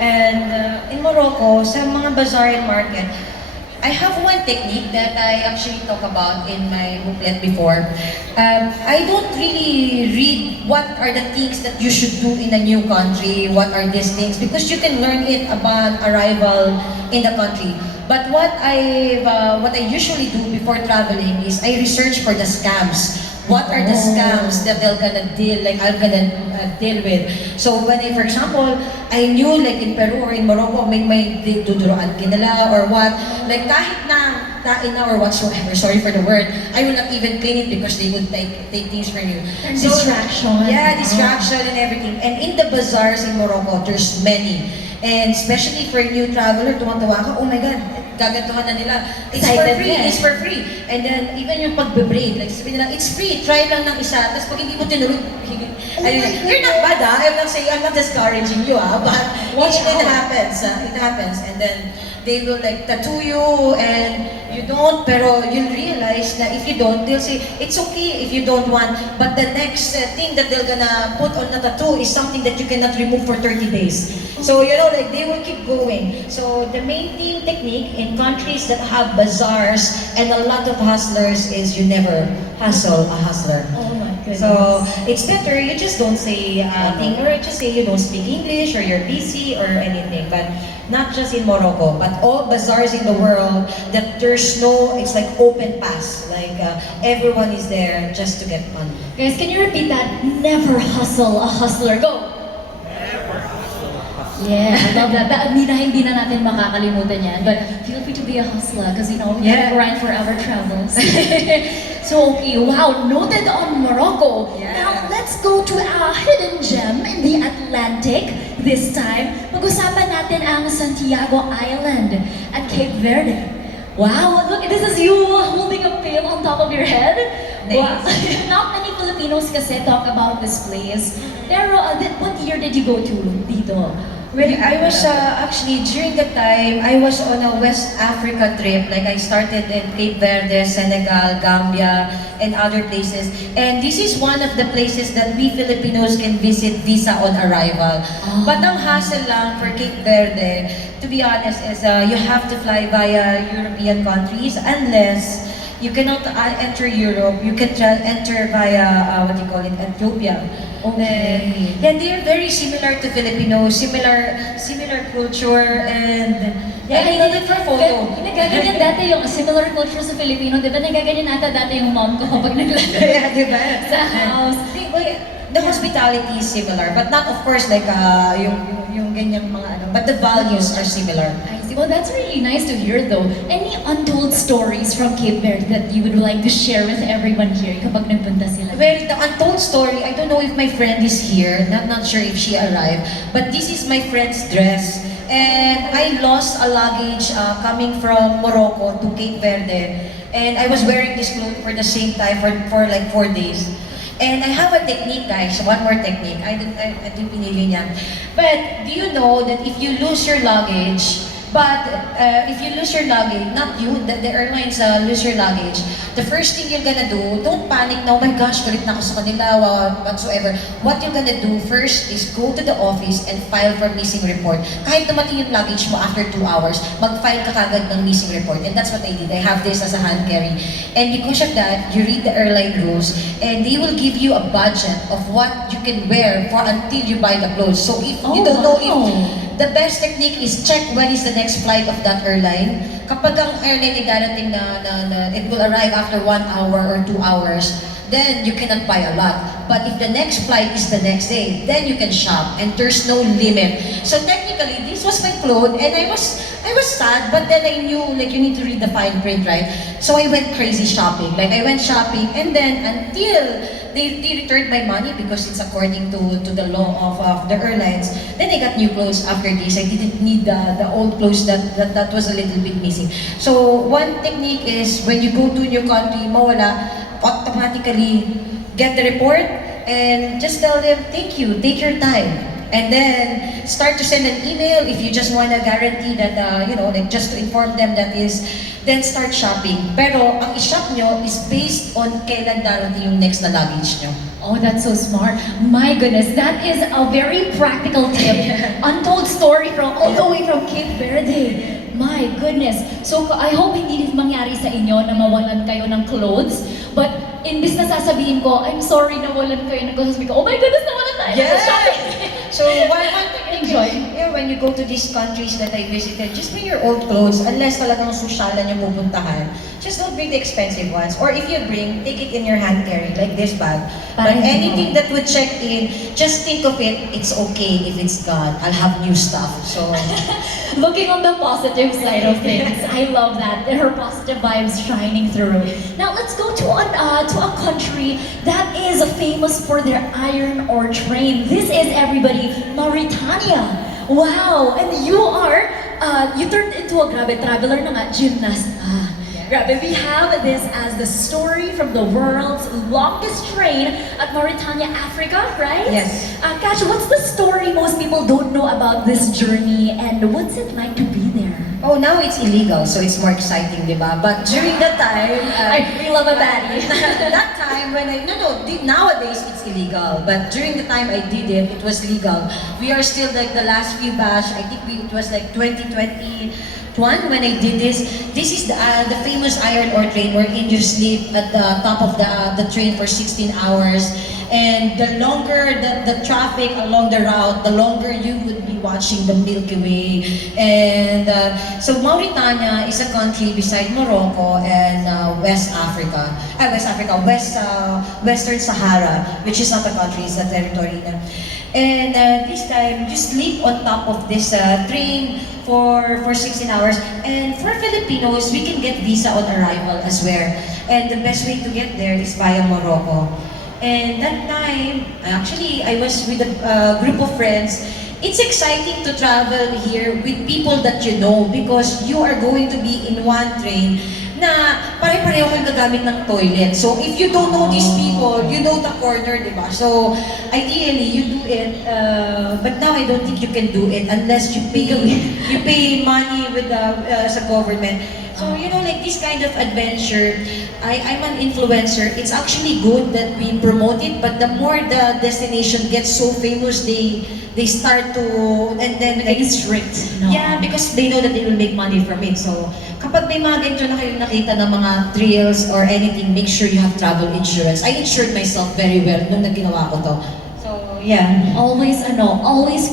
And in Morocco, sa mga bazaar and market, I have one technique that I actually talk about in my booklet before. I don't really read what are the things that you should do in a new country, what are these things, because you can learn it upon arrival in the country. But what I usually do before traveling is I research for the scams. What are the scams that I'm gonna deal with? So when for example, I knew like in Peru or in Morocco, may duduroan kinala or what, like kahit na tain na or whatsoever, sorry for the word, I will not even clean it because they would take things from you. So, Distraction. Yeah, distraction and everything. And in the bazaars in Morocco, there's many. And especially for a new traveler, tuwang-tuwa ka, oh my God, gagantuhan na nila. It's for free, it's for free. And then, even yung pagbe-braid, like sabihin nila, it's free, try lang ng isa. Tapos pag hindi mo tinurog, you're not bad, I'm not discouraging you, but it happens. It happens. And then, they will like tattoo you, and You don't, pero you'll realize that if you don't, they'll say, it's okay if you don't want, but the next thing that they're gonna put on the tattoo is something that you cannot remove for 30 days. So, you know, like, they will keep going. So, the main thing technique in countries that have bazaars and a lot of hustlers is you never hustle a hustler. Oh my goodness. So, it's better you just don't say thing, or just say you don't speak English, or you're busy, or anything. But not just in Morocco, but all bazaars in the world that there's no, it's like open pass. Like everyone is there just to get money. Guys, can you repeat that? Never hustle a hustler. Go! Yeah, I love that. Hindi na natin makakalimutan yan. But feel free to be a hustler because, you know, we Yeah. gotta grind for our travels. So, okay, wow, noted on Morocco. Yeah. Now, let's go to a hidden gem in the Atlantic. This time, pag-usapan natin ang Santiago Island at Cape Verde. Wow, look, this is you holding a pail on top of your head. Wow. Not many Filipinos kasi talk about this place. Pero, what year did you go to dito? Well, I was actually, during the time, I was on a West Africa trip. Like, I started in Cape Verde, Senegal, Gambia, and other places. And this is one of the places that we Filipinos can visit visa on arrival. Oh. But ang hassle lang for Cape Verde, to be honest, is you have to fly via European countries unless you cannot enter Europe. You can enter via, what do you call it, Ethiopia. Okay. Yeah, they are very similar to Filipinos, similar culture, and yeah, I need it for photo. Nagaganyan dati yung similar culture sa Filipino. Di ba nagaganyan ata dati yung mom ko kapag naglalaro Yeah, di ba? sa house? The hospitality is similar, but not of course like yung ganyang mga ano, but the values are similar. I see. Well, that's really nice to hear though. Any untold stories from Cape Verde that you would like to share with everyone here kapag nagpunta sila? Well, the untold story, I don't know if my friend is here, not sure if she arrived, but this is my friend's dress. And I lost a luggage coming from Morocco to Cape Verde. And I was wearing this clothes for the same time for like 4 days. And I have a technique, guys, one more technique. I didn't pinili niya. But do you know that if you lose your luggage, if you lose your luggage, not you, the airlines lose your luggage, the first thing you're gonna do, don't panic na, oh my gosh, galit na ako sa kanila, whatsoever. What you're gonna do first is go to the office and file for missing report. Kahit dumating yung luggage mo after 2 hours, mag-file ka kagad ng missing report. And that's what I did. I have this as a hand carry. And because of that, you read the airline rules, and they will give you a budget of what you can wear for until you buy the clothes. So if you don't know if the best technique is check when is the next flight of that airline. Kapag ang airline ay darating na it will arrive after 1 hour or 2 hours, then you cannot buy a lot. But if the next flight is the next day, then you can shop and there's no limit. So technically, this was my clothes and I was sad, but then I knew like you need to read the fine print, right? So I went crazy shopping. Like I went shopping and then until they returned my money because it's according to the law of the airlines. Then I got new clothes after this. I didn't need the old clothes that was a little bit missing. So one technique is when you go to a new country, mawala, automatically get the report and just tell them, thank you, take your time. And then start to send an email if you just want to guarantee that, like just to inform them that is, then start shopping. Pero ang i-shop nyo is based on kailan darating yung next na luggage nyo. Oh, that's so smart. My goodness, that is a very practical tip. Untold story from all the way from Cape Verde. My goodness. So I hope hindi din mangyari sa inyo na mawalan kayo ng clothes. But imbis na sasabihin ko, I'm sorry nawalan kayo ng clothes. Sabi ko, oh my goodness, nawalan tayo ng shopping. So one thing Enjoy. when you go to these countries that I visited, just bring your old clothes unless talagang susyalan yung pupuntahan. Just don't bring the expensive ones. Or if you bring, take it in your hand carry, like this bag. But Parang anything that would check in, just think of it, it's okay if it's gone. I'll have new stuff. So Looking on the positive side of things. I love that. Her positive vibes shining through. Now let's go to a country that is famous for their iron ore train. This is everybody, Mauritania. Wow! And you are, you turned into a grabe traveler na nga, gymnast. Grabe, we have this as the story from the world's longest train at Mauritania, Africa, right? Yes. Kash, what's the story most people don't know about this journey and what's it like to be there? Oh, now it's illegal, so it's more exciting, di ba? But during that time, We love a baddie. that time when nowadays it's illegal, but during the time I did it, it was legal. We are still like the last few batch. I think it was like 2021 when I did this. This is the famous iron ore train wherein you sleep at the top of the train for 16 hours. And the longer the traffic along the route, the longer you would be watching the Milky Way. And so Mauritania is a country beside Morocco and Western Sahara, which is not a country, it's a territory. And this time, you sleep on top of this train for 16 hours. And for Filipinos, we can get visa on arrival as well. And the best way to get there is via Morocco. And that time, actually, I was with a group of friends. It's exciting to travel here with people that you know because you are going to be in one train na pare-pareho kayo gagamit ng toilet. So if you don't know these people, you know the corner, di ba? So ideally, you do it. But now I don't think you can do it unless you pay money with sa government. So, you know, like this kind of adventure, I'm an influencer. It's actually good that we promote it, but the more the destination gets so famous, they start to, and then like, strict, no? yeah, because they know that they will make money from it. So, kapag may mga ganito na kayong nakita ng mga trails or anything, make sure you have travel insurance. I insured myself very well nung naginawa ko to. So, yeah. Always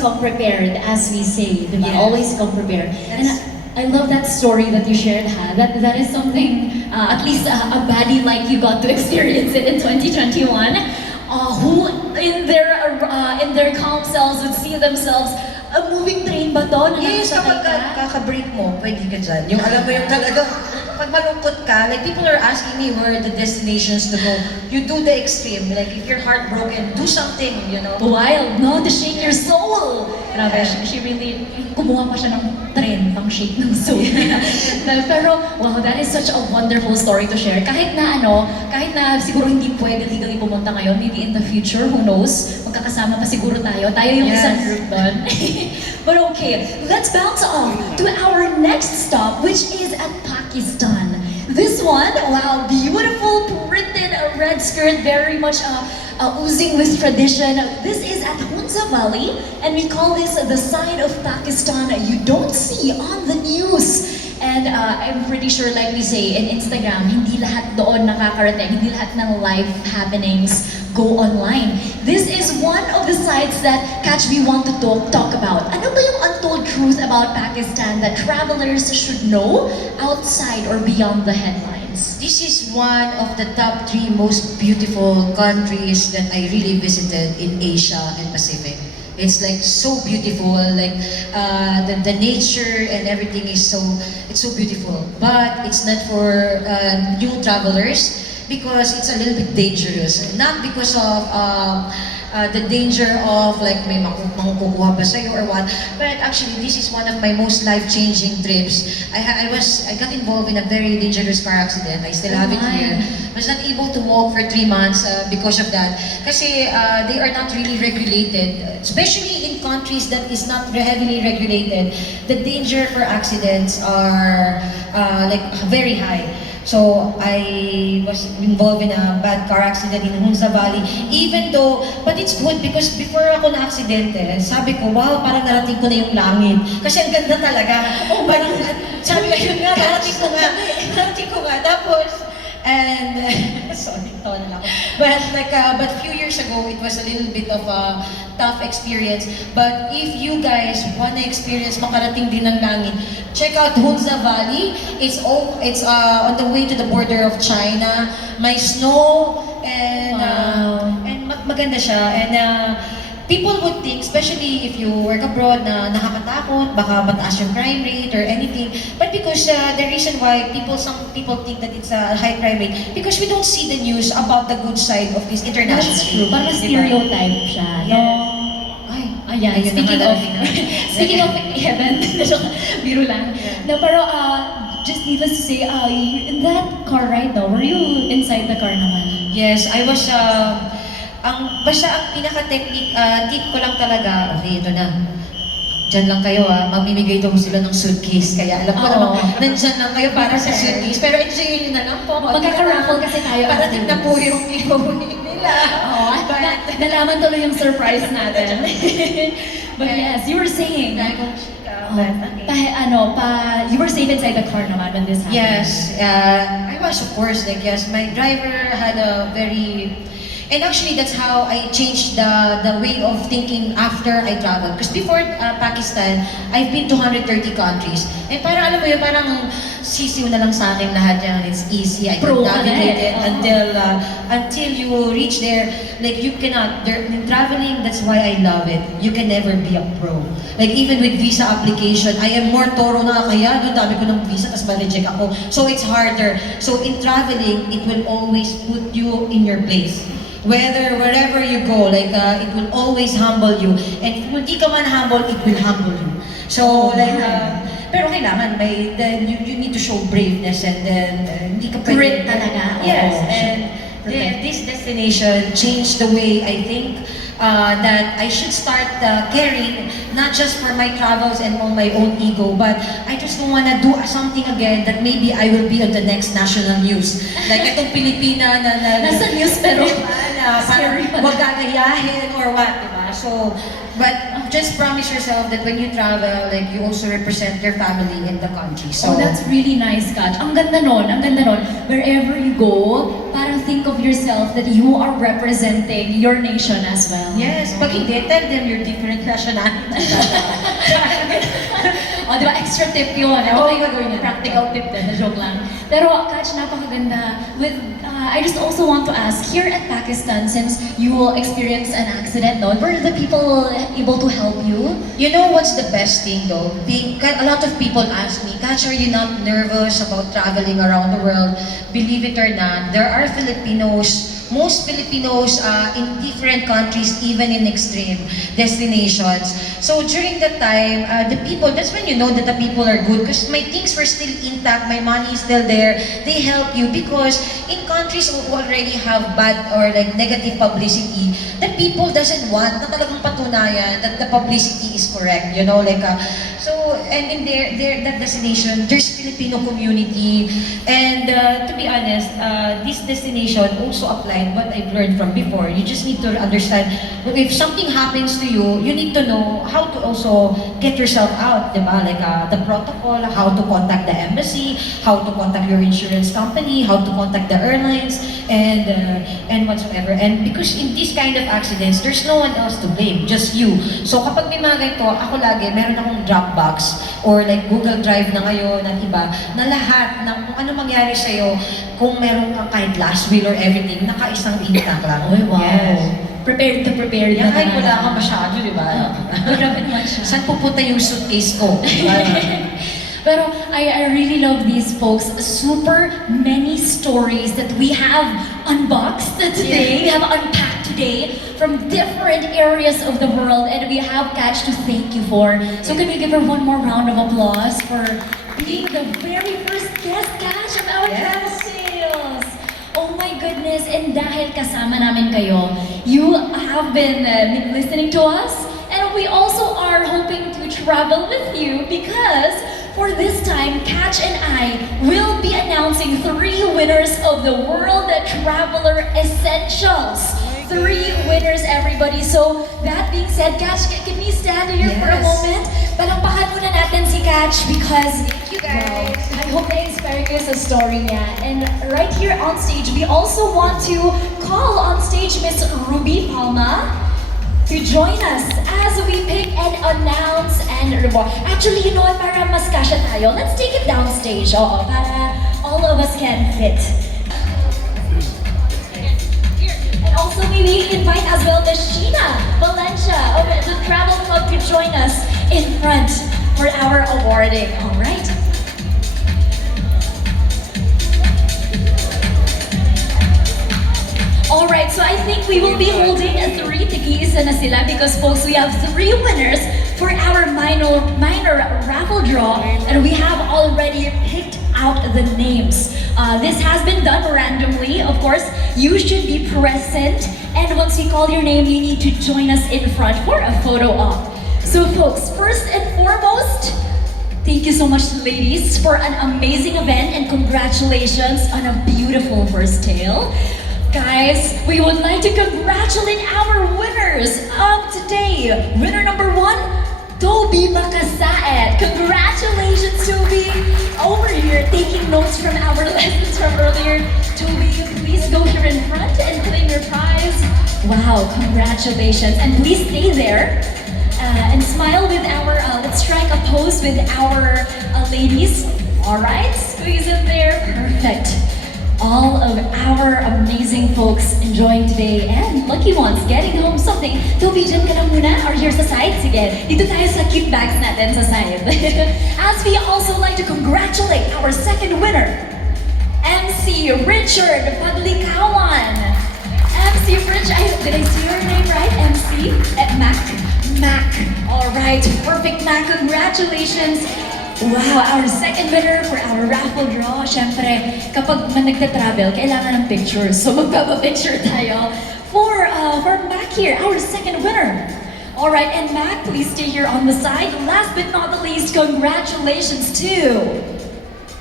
come prepared, as we say, diba? Yes. Always come prepared. And I love that story that you shared, Ha. That is something, at least a baddie like you got to experience it in 2021. Who in their calm selves would see themselves a moving train ba to? Yes, kapag kaka-break mo, pwede ka dyan. Yung alam mo yung talaga, pag malungkot ka, like people are asking me where are the destinations to go. You do the extreme. Like if you're heartbroken, do something, you know. Wild, no? To shake your soul! Grabe, Yeah. she really, kumuha pa siya ng tren pang shake ng soul. Pero, wow, that is such a wonderful story to share. Kahit na siguro hindi pwede legally pumunta ngayon, maybe in the future, who knows, magkakasama pa siguro tayo. Tayo yung Yes. isang group doon. But okay, let's bounce off to our next stop, which is at Pakistan. This one, wow, beautiful printed red skirt, very much oozing with tradition. This is at Hunza Valley, and we call this the side of Pakistan you don't see on the news. And I'm pretty sure, like we say in Instagram, hindi lahat doon nakakarating, hindi lahat ng live happenings go online. This is one of the sites that Catch we want to talk about. Ano ba yung untold truth about Pakistan that travelers should know outside or beyond the headlines? This is one of the top 3 most beautiful countries that I really visited in Asia and Pacific. It's like so beautiful, like the nature and everything is so beautiful. But it's not for new travelers because it's a little bit dangerous. Not because of the danger of like may makukuha ba sa'yo or what. But actually, this is one of my most life-changing trips. I got involved in a very dangerous car accident. I still have it here. I was not able to walk for 3 months because of that. Kasi they are not really regulated. Especially in countries that is not heavily regulated, the danger for accidents are like very high. So I was involved in a bad car accident in Hunza Valley. But it's good because before ako na-aksidente, sabi ko, wow, parang narating ko na yung langit. Kasi ang ganda talaga. Oh, parang, sabi ko, yun nga, narating ko nga. Tapos, and, sorry, tawa na lang ako. But few years ago, it was a little bit of a tough experience. But if you guys wanna experience makarating din ng langit, check out Hunza Valley. It's on the way to the border of China. May snow and maganda siya. And people would think, especially if you work abroad, na nakakatakot, baka mataas yung crime rate or anything. But because the reason why some people think that it's a high crime rate, because we don't see the news about the good side of this international. That's true. Parang stereotype siya. Yes. Ayan, Ayun speaking na of nga speaking of heaven, biro lang. Yeah. No, pero just needless to say, in that car ride though, were you inside the car naman? Yes, I was, basta ang pinaka-technique, tip ko lang talaga, okay, ito na. Diyan lang kayo mamimigay daw sila ng suitcase, kaya alam ko Oo. naman, nandyan lang kayo para sa suitcase. Pero enjoy na lang po. Magkaka-raffle kasi tayo. Parating na po yung giveaway nila. Oo, nalaman tuloy yung surprise natin. But yes, you were saying, you were safe inside the car naman when this happened. Yes, I was of course, like yes, my driver had a very, and actually that's how I changed the way of thinking after I traveled. Because before Pakistan, I've been to 130 countries. And parang alam mo yun, parang sisiw na lang sa akin lahat yan. It's easy, I Pro can ka na navigate eh. it Oo. until you reach there. Like you cannot, in traveling, that's why I love it. You can never be a pro. Like even with visa application, I am more thorough na kaya, doon dami ko ng visa, tapos ma-reject ako. So it's harder. So in traveling, it will always put you in your place. Wherever you go, like it will always humble you. And kung hindi ka man humble, it will humble you. So like, pero kailangan you need to show braveness and then hindi ka pwede. Grit talaga. Yes, Oo. and this destination changed the way I think that I should start caring, not just for my travels and on my own ego, but I just don't wanna do something again that maybe I will be on the next national news. Like itong Pilipina na Nasa news pero na parang scary pa. wag gagayahin or what, diba? So, but just promise yourself that when you travel, like you also represent your family in the country. So, Oh, that's really nice, Catch. Ang ganda nun, ang ganda nun. Wherever you go, parang think of yourself that you are representing your nation as well. yes, pag hindi, tell them you're different nationality. O, di ba? Extra tip yun. Oo, Okay, gagawin niya. practical tip din, na-joke lang. Pero, Catch, napakaganda. I just also want to ask, here at Pakistan, since you will experience an accident, no, were the people able to help you? You know what's the best thing though? A lot of people ask me, Catch, are you not nervous about traveling around the world? Believe it or not, there are most Filipinos in different countries, even in extreme destinations. So during that time, the people, that's when you know that the people are good because my things were still intact, my money is still there. They help you because in countries who already have bad or like negative publicity, the people doesn't want na talagang patunayan that the publicity is correct, you know, like so, and in that destination, there's Filipino community, and to be honest, this destination also applied what I've learned from before. You just need to understand, if something happens to you, you need to know how to also get yourself out, diba? Like the protocol, how to contact the embassy, how to contact your insurance company, how to contact the airlines, and whatsoever. And because in this kind of accidents, there's no one else to blame, just you. So kapag may mga ganito, ako lagi, meron akong Dropbox or like Google Drive na ngayon at iba, na lahat ng kung ano mangyari sa'yo, kung meron kang kahit last will or everything, nakaisang intact lang. Oy, wow. Yes. Prepared to prepared Yan, na kahit naman. wala kang masyado, di ba? Grabe naman siya. Saan pupunta yung suitcase ko? Diba? Pero I really love these folks. Super many stories that we have unboxed today, we have unpacked today from different areas of the world, and we have Catch to thank you for. So can we give her one more round of applause for being the very first guest, Catch, of our travel sales? Oh my goodness, and dahil kasama namin kayo, you have been listening to us, and we also are hoping to travel with you because for this time, Catch and I will be announcing 3 winners of the World Traveler Essentials. 3 winners, everybody. So, that being said, Catch, can we stand here for a Yes. moment? Palakpakan muna natin si Catch because you guys. wow, I hope na-inspire kayo sa story niya. And right here on stage, we also want to call on stage Miss Ruby Palma to join us as we pick and announce and reward. Actually, you know what, para mas kasya tayo, let's take it downstage, oo, para all of us can fit. And also, may we invite as well Miss Sheena Valencia of the Travel Club to join us in front for our awarding, all right? Alright, so I think we will be holding 3 tigis na sila because folks, we have 3 winners for our minor raffle draw and we have already picked out the names. This has been done randomly. Of course, you should be present. And once we call your name, you need to join us in front for a photo op. So folks, first and foremost, thank you so much, ladies, for an amazing event and congratulations on a beautiful first tale. Guys, we would like to congratulate our winners of today. Winner number 1, Toby Makasaet. Congratulations, Toby. Over here, taking notes from our lessons from earlier. Toby, please go here in front and claim your prize. Wow, congratulations. And please stay there. And smile with our, let's strike a pose with our ladies. All right, squeeze in there, perfect. All of our amazing folks enjoying today and lucky ones getting home something. Toby, dyan ka lang muna or here sa side? Sige, dito tayo sa cute bags natin sa side. As we also like to congratulate our second winner, MC Richard Padlikawan. MC Rich, did I say your name right? MC? Mac? Mac. All right, perfect Mac. Congratulations. Wow, our second winner for our raffle draw. Siyempre, kapag man nagta-travel, kailangan ng pictures. So magpapa-picture tayo for Mac here, our second winner. All right, and Mac, please stay here on the side. Last but not the least, congratulations to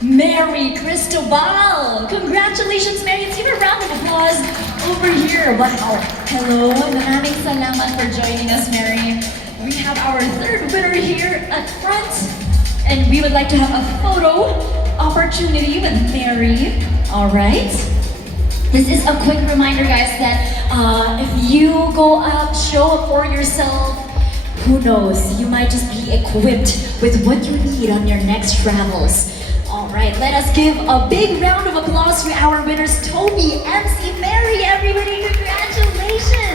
Mary Cristobal. Congratulations, Mary. Let's give her a round of applause over here. Wow. Hello. Maraming salamat for joining us, Mary. We have our third winner here at front. And we would like to have a photo opportunity with Mary. All right. This is a quick reminder, guys, that if you go out, show up for yourself, who knows, you might just be equipped with what you need on your next travels. All right, let us give a big round of applause to our winners, Toby, MC, Mary, everybody, congratulations.